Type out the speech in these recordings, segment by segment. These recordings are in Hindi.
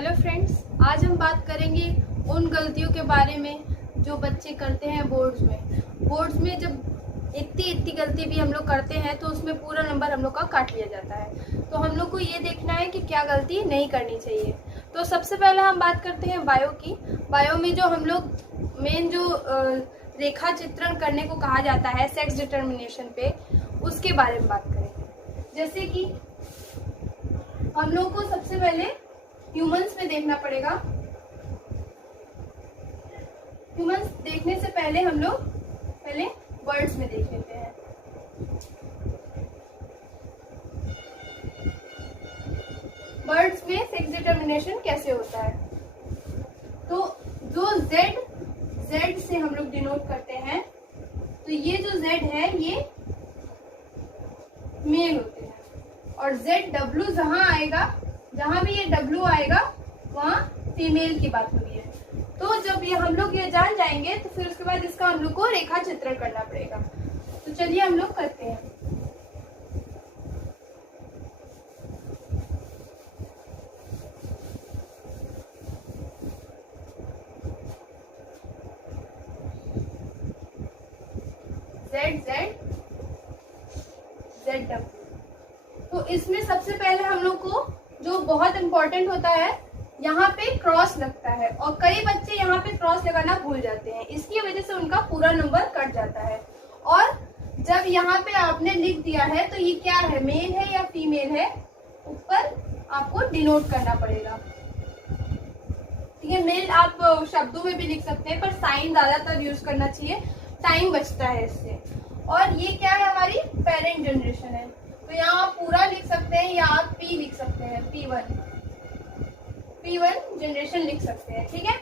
हेलो फ्रेंड्स, आज हम बात करेंगे उन गलतियों के बारे में जो बच्चे करते हैं बोर्ड्स में जब इतनी गलती भी हम लोग करते हैं तो उसमें पूरा नंबर हम लोग का काट लिया जाता है। तो हम लोग को ये देखना है कि क्या गलती नहीं करनी चाहिए। तो सबसे पहले हम बात करते हैं बायो की। बायो में जो हम लोग मेन जो रेखा चित्रण करने को कहा जाता है सेक्स डिटर्मिनेशन पे, उसके बारे में बात करेंगे। जैसे कि हम लोग को सबसे पहले ह्यूमंस में देखना पड़ेगा। ह्यूमंस देखने से पहले हम लोग पहले बर्ड्स में देख लेते हैं। बर्ड्स में सेक्स डिटर्मिनेशन कैसे होता है? तो जो जेड से हम लोग डिनोट करते हैं, तो ये जो जेड है ये मेल होते हैं, और जेड डब्ल्यू जहां भी ये डब्ल्यू आएगा वहां फीमेल की बात हुई है। तो जब ये हम लोग ये जान जाएंगे तो फिर उसके बाद इसका हम लोग को रेखा चित्रण करना पड़ेगा। तो चलिए हम लोग करते हैं। Z W. तो इसमें सबसे पहले हम लोग को जो बहुत इंपॉर्टेंट होता है, यहाँ पे क्रॉस लगता है, और कई बच्चे यहाँ पे क्रॉस लगाना भूल जाते हैं। इसकी वजह से उनका पूरा नंबर कट जाता है। और जब यहाँ पे आपने लिख दिया है तो ये क्या है, मेल है या फीमेल है, ऊपर आपको डिनोट करना पड़ेगा। ठीक है, मेल आप शब्दों में भी लिख सकते हैं, पर साइन ज्यादातर यूज करना चाहिए, टाइम बचता है इससे। और ये क्या है, हमारी पेरेंट जनरेशन है, तो यहाँ आप पूरा लिख सकते हैं या आप पी लिख सकते हैं, P1 जनरेशन लिख सकते हैं। ठीक है,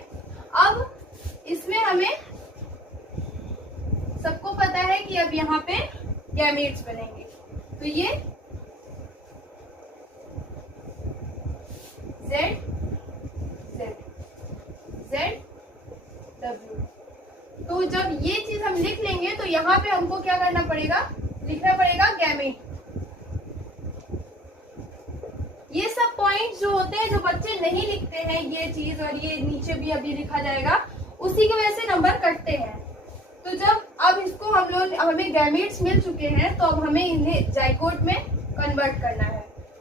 अब इसमें हमें सबको पता है कि अब यहाँ पे गैमेट्स बनेंगे। तो ये जेड डब्ल्यू। तो जब ये चीज हम लिख लेंगे तो यहाँ पे हमको क्या करना पड़ेगा, लिखना पड़ेगा गैमेट। ये सब पॉइंट्स जो होते हैं, जो बच्चे नहीं लिखते हैं ये चीज, और ये नीचे भी अभी लिखा जाएगा, उसी की वजह से नंबर कटते हैं। तो जब अब इसको हमें गैमेट्स मिल चुके हैं, तो अब हमें इन्हें जाइगोट में कन्वर्ट करना है।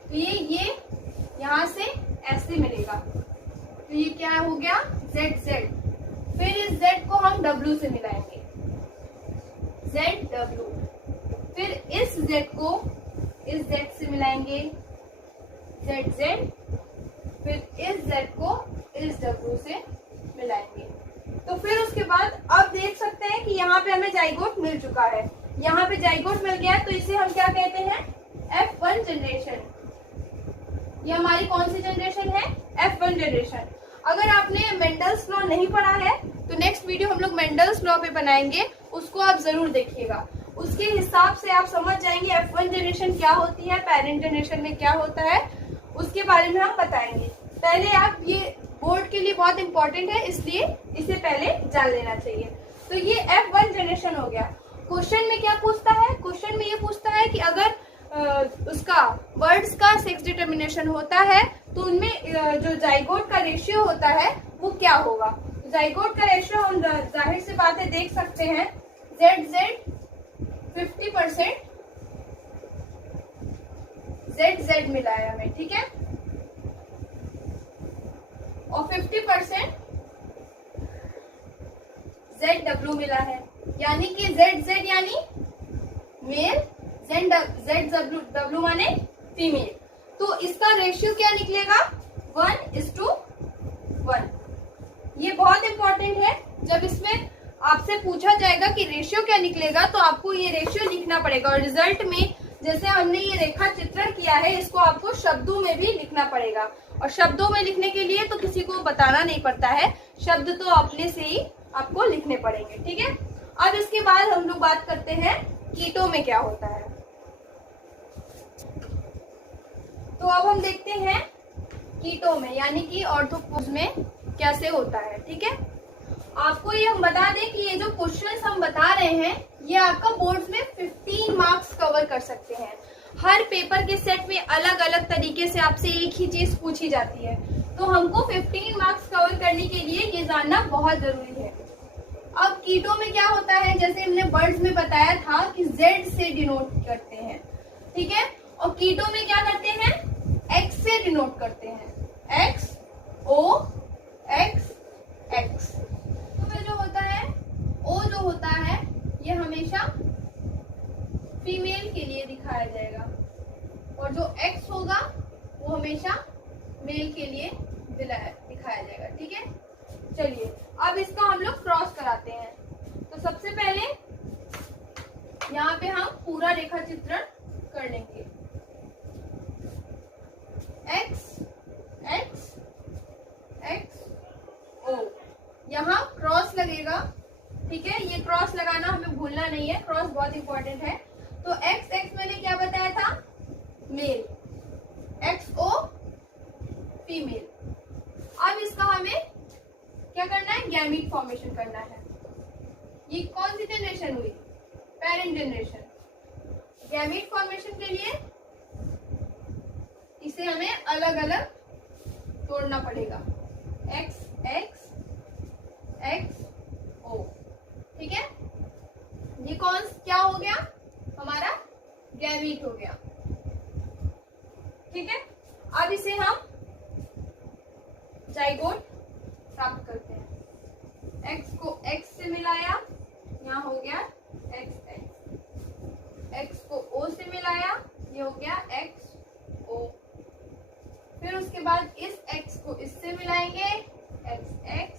तो ये यहाँ से ऐसे मिलेगा, तो ये क्या हो गया, जेड। फिर इस जेड को हम डब्ल्यू से मिलाएंगे, जेड डब्ल्यू। फिर इस जेड को इस जेड से मिलाएंगे, जेड। फिर इस जेड को इस डब्ल्यू से मिलाएंगे। तो फिर उसके बाद अब देख सकते हैं कि यहाँ पे हमें जाइगोट मिल चुका है। यहाँ पे जाइगोट मिल गया है, तो इसे हम क्या कहते हैं, F1 जनरेशन। ये हमारी कौन सी जनरेशन है, F1 जनरेशन। अगर आपने मेंडल्स लॉ नहीं पढ़ा है तो नेक्स्ट वीडियो हम लोग मेंडल्स लॉ पे बनाएंगे, उसको आप जरूर देखिएगा। उसके हिसाब से आप समझ जाएंगे F1 जनरेशन क्या होती है, पेरेंट जनरेशन में क्या होता है, उसके बारे में हम बताएंगे। पहले आप ये बोर्ड के लिए बहुत इंपॉर्टेंट है, इसलिए इसे पहले जान लेना चाहिए। तो ये F1 जनरेशन हो गया। क्वेश्चन में क्या पूछता है, क्वेश्चन में ये पूछता है कि अगर उसका वर्ड्स का सेक्स डिटर्मिनेशन होता है तो उनमें जो जाइगोट का रेशियो होता है वो क्या होगा। जाइगोट का रेशियो हम जाहिर सी बात है देख सकते हैं, जेड 50% जेड मिला है हमें। ठीक है, और 50% जेड डब्ल्यू मिला है, यानी कि जेड यानी मेल, जेड डब्ल्यू माने फीमेल। तो इसका रेशियो क्या निकलेगा, 1:1। ये बहुत इंपॉर्टेंट है। जब इसमें आपसे पूछा जाएगा कि रेशियो क्या निकलेगा, तो आपको ये रेशियो लिखना पड़ेगा। और रिजल्ट में जैसे हमने ये रेखा चित्रण किया है, इसको आपको शब्दों में भी लिखना पड़ेगा। और शब्दों में लिखने के लिए तो किसी को बताना नहीं पड़ता है, शब्द तो अपने से ही आपको लिखने पड़ेंगे। ठीक है, अब इसके बाद हम लोग बात करते हैं कीटो में क्या होता है। तो अब हम देखते हैं कीटो में, यानी कि ऑर्थोपोड्स में कैसे होता है। ठीक है, आपको ये हम बता दें कि ये जो क्वेश्चंस हम बता रहे हैं, ये आपका बोर्ड्स में 15 मार्क्स कवर कर सकते हैं। हर पेपर के सेट में अलग अलग तरीके से आपसे एक ही चीज पूछी जाती है। तो हमको 15 मार्क्स कवर करने के लिए ये जानना बहुत जरूरी है। अब कीटो में क्या होता है, जैसे हमने वर्ड्स में बताया था कि Z से डिनोट करते हैं, ठीक है। और कीटो में क्या करते हैं, X से डिनोट करते हैं, X O X X। तो में जो होता है O जो होता है ये हमेशा फीमेल के लिए दिखाया जाएगा और जो X होगा वो हमेशा मेल के लिए दिखाया जाएगा, ठीक है। चलिए अब इसका हम लोग क्रॉस कराते हैं। तो सबसे पहले यहाँ पे हम पूरा रेखा चित्रण कर लेंगे। X X X O, यहाँ क्रॉस लगेगा, ठीक है। ये क्रॉस लगाना हमें भूलना नहीं है, क्रॉस बहुत इंपॉर्टेंट है। तो X X मैंने क्या बताया था, मेल, X O फीमेल। अब इसका हमें क्या करना है, गैमीट फॉर्मेशन करना है। ये कौन सी जनरेशन हुई, पेरेंट जनरेशन। गैमीट फॉर्मेशन के लिए इसे हमें अलग अलग तोड़ना पड़ेगा, X X X O, ठीक है। ये क्या हो गया, हमारा गैमीट हो गया, ठीक है। अब इसे हम जाइगोट प्राप्त करते हैं। X को X से मिलाया, यहाँ हो गया X X, X को O से मिलाया, ये हो गया X O। फिर उसके बाद इस X को इससे मिलाएंगे, X X,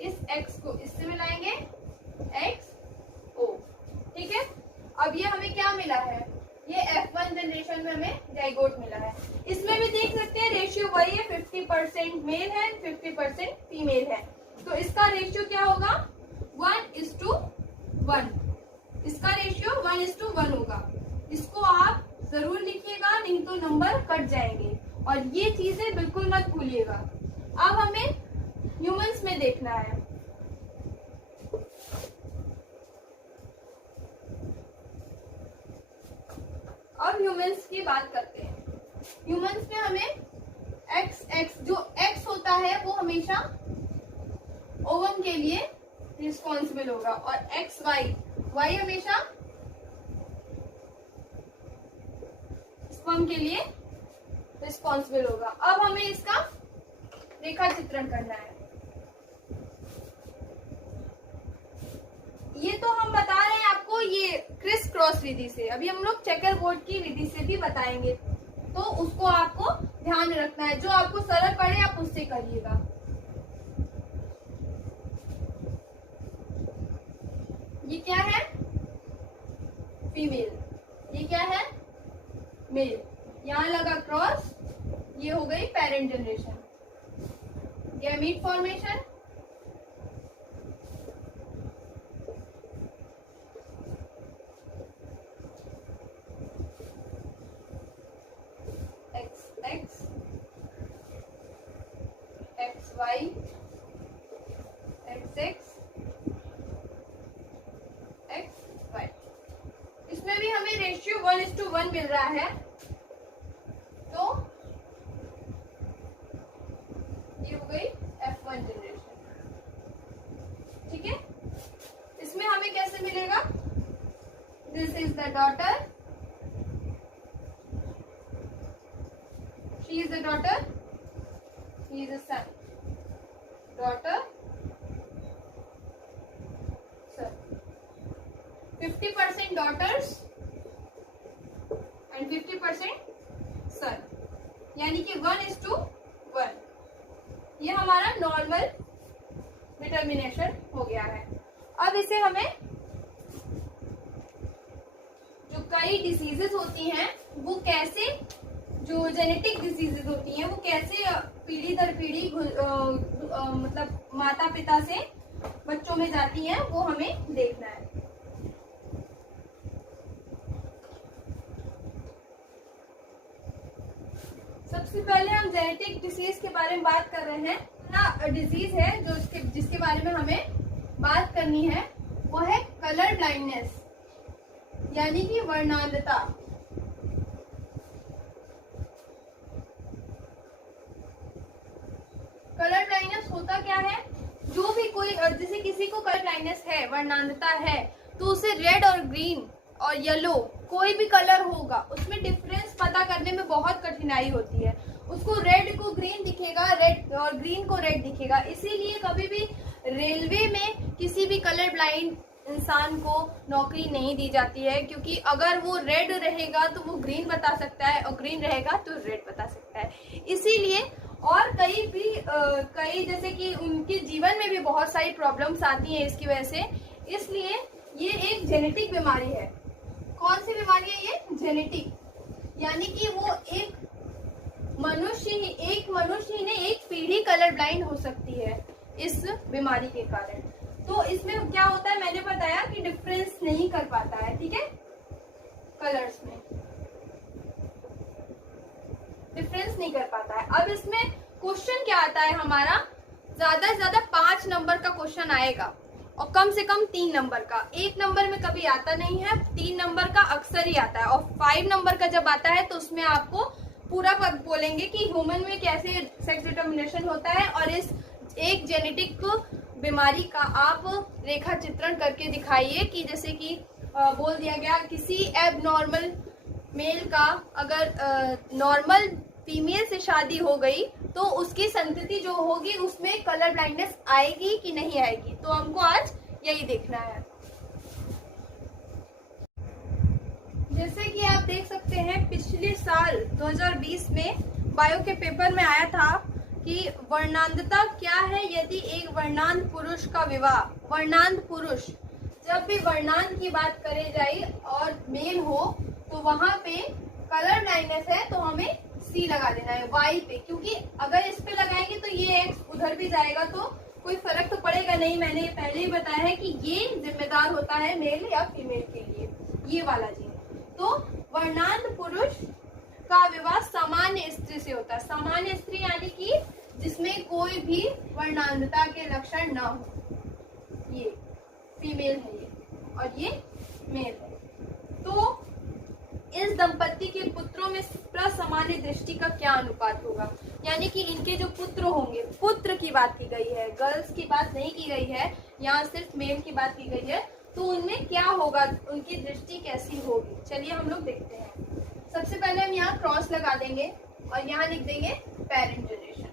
इस X को इससे मिलाएंगे, X O, ठीक है। अब ये हमें क्या मिला है, ये F1 जनरेशन में हमें जाइगोट मिला है। इसमें भी देख सकते हैं रेशियो वही है, 50% मेल है, 50% फीमेल है। तो इसका रेशियो क्या होगा, 1:1। इसका रेशियो 1:1 होगा। इसको आप जरूर लिखिएगा, नहीं तो नंबर कट जाएंगे, और ये चीजें बिल्कुल मत भूलिएगा। अब हमें ह्यूमंस में देखना है। अब ह्यूमंस की बात करते हैं। ह्यूमंस में हमें XX, जो X होता है वो हमेशा ओवम के लिए रिस्पॉन्सिबल होगा, और XY, Y हमेशा स्पर्म के लिए रिस्पॉन्सिबल होगा। अब हमें इसका रेखा चित्रण करना है। ये तो हम बता रहे हैं आपको ये क्रिस क्रॉस विधि से, अभी हम लोग चेकर बोर्ड की विधि से भी बताएंगे, तो उसको आपको ध्यान में रखना है। जो आपको सरल पड़े आप उससे करिएगा। ये क्या है, फीमेल, ये क्या है, मेल। यहाँ लगा क्रॉस, ये हो गई parent generation. Gamete formation, X XY XX XY। इसमें भी हमें रेशियो 1:1 मिल रहा है। तो ये हो गई F1 जनरेशन, ठीक है। इसमें हमें कैसे मिलेगा, this is the daughter, she is the daughter, he is the son, daughter son, 50% daughters and 50% son, यानी कि 1:1। ये हमारा नॉर्मल डिटर्मिनेशन हो गया है। अब इसे हमें जो कई डिसीजेस होती हैं वो कैसे, जो जेनेटिक डिसीजेज होती हैं वो कैसे पीढ़ी दर पीढ़ी मतलब माता पिता से बच्चों में जाती हैं, वो हमें देखना है। सबसे पहले हम जेनेटिक डिसीज के बारे में बात कर रहे हैं। ना डिजीज है जो जिसके बारे में हमें बात करनी है, वो है कलर ब्लाइंडनेस, यानी कि वर्णांधता। होता क्या है, जो भी कोई जैसे किसी को कलर ब्लाइंडनेस है, वर्णांधता है, तो उसे रेड और ग्रीन और येलो कोई भी कलर होगा उसमें डिफरेंस पता करने में बहुत कठिनाई होती है। उसको रेड को ग्रीन दिखेगा, रेड और ग्रीन को रेड दिखेगा। इसीलिए कभी भी रेलवे में किसी भी कलर ब्लाइंड इंसान को नौकरी नहीं दी जाती है, क्योंकि अगर वो रेड रहेगा तो वो ग्रीन बता सकता है और ग्रीन रहेगा तो रेड बता सकता है। इसीलिए और कई जैसे कि उनके जीवन में भी बहुत सारी प्रॉब्लम्स आती हैं इसकी वजह से। इसलिए ये एक जेनेटिक बीमारी है। कौन सी बीमारी है ये? जेनेटिक, यानी कि वो एक मनुष्य ही ने एक पीढ़ी कलर ब्लाइंड हो सकती है इस बीमारी के कारण। तो इसमें क्या होता है, मैंने बताया कि डिफरेंस नहीं कर पाता है, ठीक है, कलर्स में डिफरेंस नहीं कर पाता है। अब इसमें क्वेश्चन क्या आता है हमारा, ज्यादा से ज्यादा 5 नंबर का क्वेश्चन आएगा और कम से कम 3 नंबर का। 1 नंबर में कभी आता नहीं है, 3 नंबर का अक्सर ही आता है। और 5 नंबर का जब आता है तो उसमें आपको पूरा बोलेंगे कि ह्यूमन में कैसे सेक्स डिटर्मिनेशन होता है, और इस एक जेनेटिक बीमारी का आप रेखा चित्रण करके दिखाइए कि जैसे कि बोल दिया गया किसी एबनॉर्मल मेल का अगर नॉर्मल फीमेल से शादी हो गई तो उसकी संतति जो होगी उसमें कलर ब्लाइंडनेस आएगी कि नहीं आएगी। तो हमको आज यही देखना है। जैसे कि आप देख सकते हैं पिछले साल 2020 में बायो के पेपर में आया था कि वर्णांधता क्या है यदि एक वर्णांध पुरुष का विवाह, वर्णांध पुरुष, जब भी वर्णांध की बात करे जाए और मेल हो तो वहां पे कलर ब्लाइंडनेस है तो हमें सी लगा देना है वाई पे, क्योंकि अगर इस पे लगाएंगे तो ये एक्स उधर भी जाएगा तो कोई फर्क तो पड़ेगा नहीं। मैंने पहले ही बताया है कि ये जिम्मेदार होता है मेल या फीमेल के लिए, ये वाला जीन। तो वर्णांध पुरुष का विवाह सामान्य स्त्री से होता है। सामान्य स्त्री यानी कि जिसमें कोई भी वर्णांधता के लक्षण न हो। ये फीमेल है ये और ये मेल है। तो इस दंपत्ति के पुत्रों में प्रसामान्य दृष्टि का क्या अनुपात होगा, यानी कि इनके जो पुत्र होंगे, पुत्र की बात की गई है, गर्ल्स की बात नहीं की गई है, यहाँ सिर्फ मेल की बात की गई है। तो उनमें क्या होगा, उनकी दृष्टि कैसी होगी, चलिए हम लोग देखते हैं। सबसे पहले हम यहाँ क्रॉस लगा देंगे और यहाँ लिख देंगे पेरेंट जनरेशन,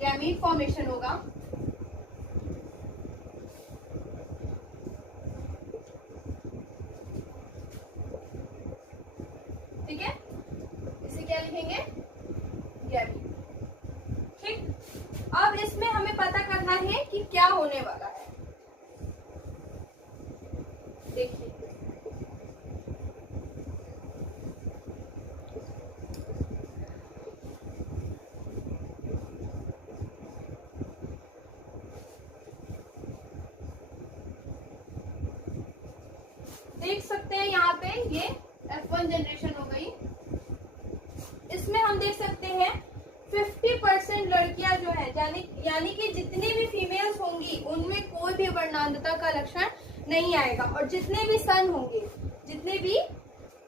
गैमीट फॉर्मेशन होगा। ठीक है, इसे क्या लिखेंगे, गैमीट। ठीक, अब इसमें हमें पता करना है कि क्या होने वाला है। देखिए देख सकते हैं यहाँ पे ये F1 जनरेशन हो गई। इसमें हम देख सकते हैं 50% लड़कियां जो है, यानी कि जितनी भी फीमेल्स होंगी उनमें कोई भी वर्णांधता का लक्षण नहीं आएगा, और जितने भी सन होंगे, जितने भी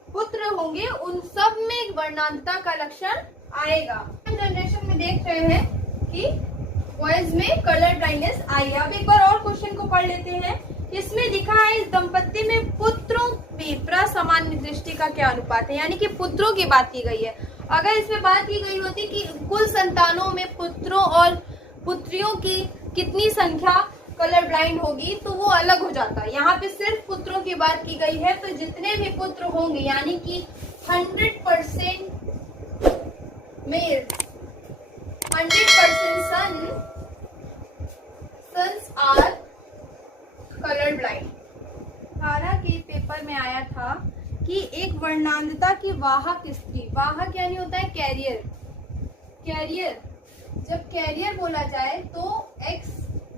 पुत्र होंगे, उन सब में वर्णांधता का लक्षण आएगा। जनरेशन में देख रहे हैं कि बॉयज में कलर ब्लाइंडनेस आई है। अब एक बार और क्वेश्चन को पढ़ लेते हैं। इसमें लिखा है इस दंपत्ति में पुत्रों में प्रसामान्य दृष्टि का क्या अनुपात है, यानी कि पुत्रों की बात की गई है। अगर इसमें बात की गई होती कि कुल संतानों में पुत्रों और पुत्रियों की कितनी संख्या कलर ब्लाइंड होगी तो वो अलग हो जाता है। यहाँ पे सिर्फ पुत्रों की बात की गई है, तो जितने भी पुत्र होंगे यानी कि 100% male, 100% sons are colour blind. 18 के पेपर में आया था कि एक वर्णांधता की वाहक स्त्री, वाहक यानी होता है कैरियर, कैरियर, जब कैरियर बोला जाए तो एक्स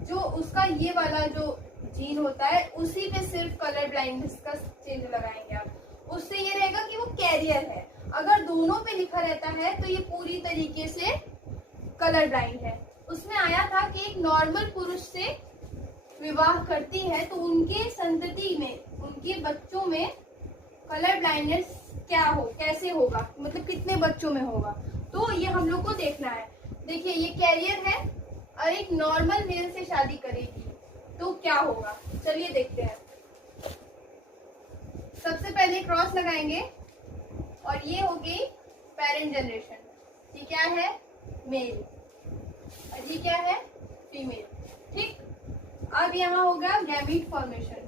जो उसका ये वाला जो जीन होता है उसी पे सिर्फ कलर ब्लाइंडनेस का चिन्ह लगाएंगे आप, उससे ये रहेगा कि वो कैरियर है। अगर दोनों पे लिखा रहता है तो ये पूरी तरीके से कलर ब्लाइंड है। उसमें आया था कि एक नॉर्मल पुरुष से विवाह करती है तो उनके संतति में, उनके बच्चों में कलर ब्लाइंडनेस क्या हो, कैसे होगा, मतलब कितने बच्चों में होगा, तो ये हम लोग को देखना है। देखिए ये कैरियर है, और एक नॉर्मल मेल से शादी करेगी तो क्या होगा, चलिए देखते हैं। सबसे पहले क्रॉस लगाएंगे और ये हो गई पेरेंट जनरेशन। ये क्या है, मेल, और ये क्या है, फीमेल। ठीक, अब यहाँ होगा गैमीट फॉर्मेशन।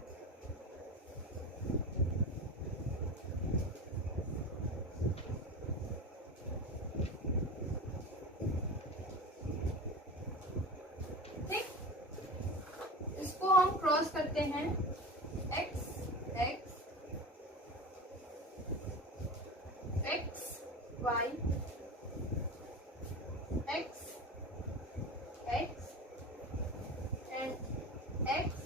ठीक, इसको हम क्रॉस करते हैं, X X X Y X X and X.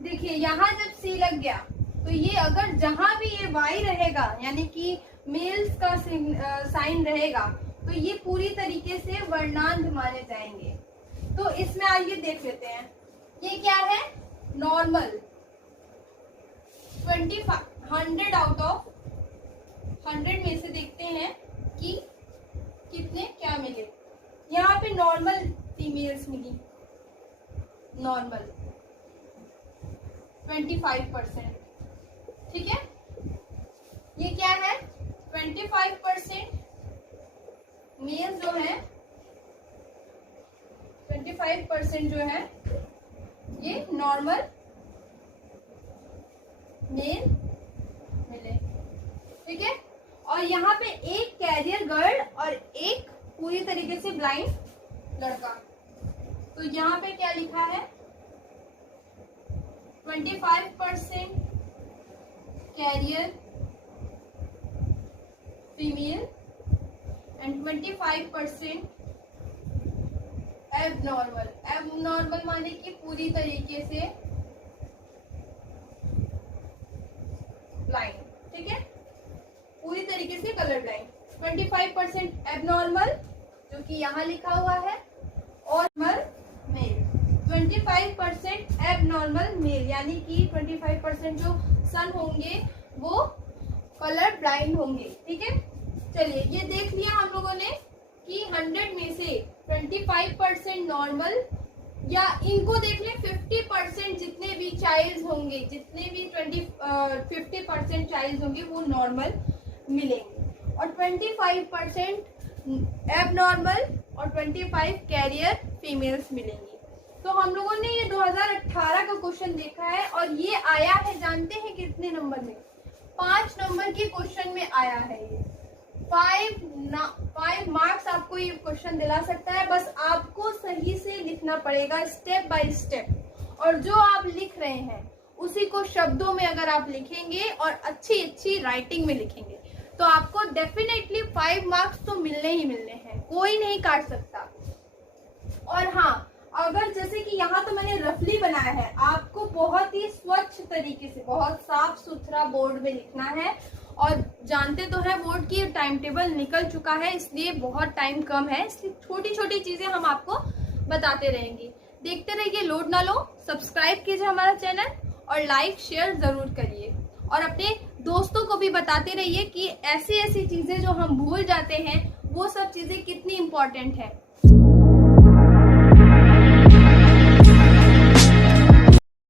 देखिए यहाँ जब सी लग गया तो ये अगर जहां भी ये वाई रहेगा यानी कि मेल्स का साइन रहेगा तो ये पूरी तरीके से वर्णांध माने जाएंगे। तो इसमें आइए देख लेते हैं, ये क्या है, नॉर्मल। 100 आउट ऑफ 100 में से देखते हैं कि कितने क्या मिले। यहाँ पे नॉर्मल फीमेल्स मिली, नॉर्मल 25%। ठीक है, ये क्या है, 25% मेल जो है, 25% जो है ये नॉर्मल मेल मिले। ठीक है, और यहाँ पे एक कैरियर गर्ल और एक पूरी तरीके से ब्लाइंड लड़का। तो यहाँ पे क्या लिखा है, 25% carrier female and 25% abnormal. Abnormal माने कि पूरी तरीके से ब्लाइंड। ठीक है, पूरी तरीके से कलर ब्लाइंड। 25% एबनॉर्मल जो कि यहाँ लिखा हुआ है, और मेल 25% एबनॉर्मल मेल यानी कि 25% जो सन होंगे वो कलर ब्लाइंड होंगे। ठीक है, चलिए ये देख लिया हम लोगों ने कि 100 में से 25% नॉर्मल, या इनको देख ले 50% जितने भी चाइल्ड होंगे, जितने भी 50% चाइल्ड होंगे वो नॉर्मल मिलेंगे, और 25% एबनॉर्मल और 25 कैरियर फीमेल्स मिलेंगी। तो हम लोगों ने ये 2018 का क्वेश्चन देखा है और ये आया है, जानते हैं कितने नंबर में, 5 नंबर के क्वेश्चन में आया है। ये 5 मार्क्स आपको ये क्वेश्चन दिला सकता है, बस आपको सही से लिखना पड़ेगा स्टेप बाय स्टेप। और जो आप लिख रहे हैं उसी को शब्दों में अगर आप लिखेंगे और अच्छी अच्छी राइटिंग में लिखेंगे तो आपको डेफिनेटली 5 मार्क्स तो मिलने ही मिलने हैं, कोई नहीं काट सकता। और हाँ, अगर जैसे कि यहाँ तो मैंने रफली बनाया है, आपको बहुत ही स्वच्छ तरीके से बहुत साफ सुथरा बोर्ड में लिखना है। और जानते तो है बोर्ड की टाइम टेबल निकल चुका है, इसलिए बहुत टाइम कम है, इसलिए छोटी छोटी चीजें हम आपको बताते रहेंगे। देखते रहिए, लोड ना लो, सब्सक्राइब कीजिए हमारा चैनल और लाइक शेयर जरूर करिए, और अपने दोस्तों को भी बताते रहिए कि ऐसी ऐसी चीजें जो हम भूल जाते हैं वो सब चीजें कितनी इम्पोर्टेंट है।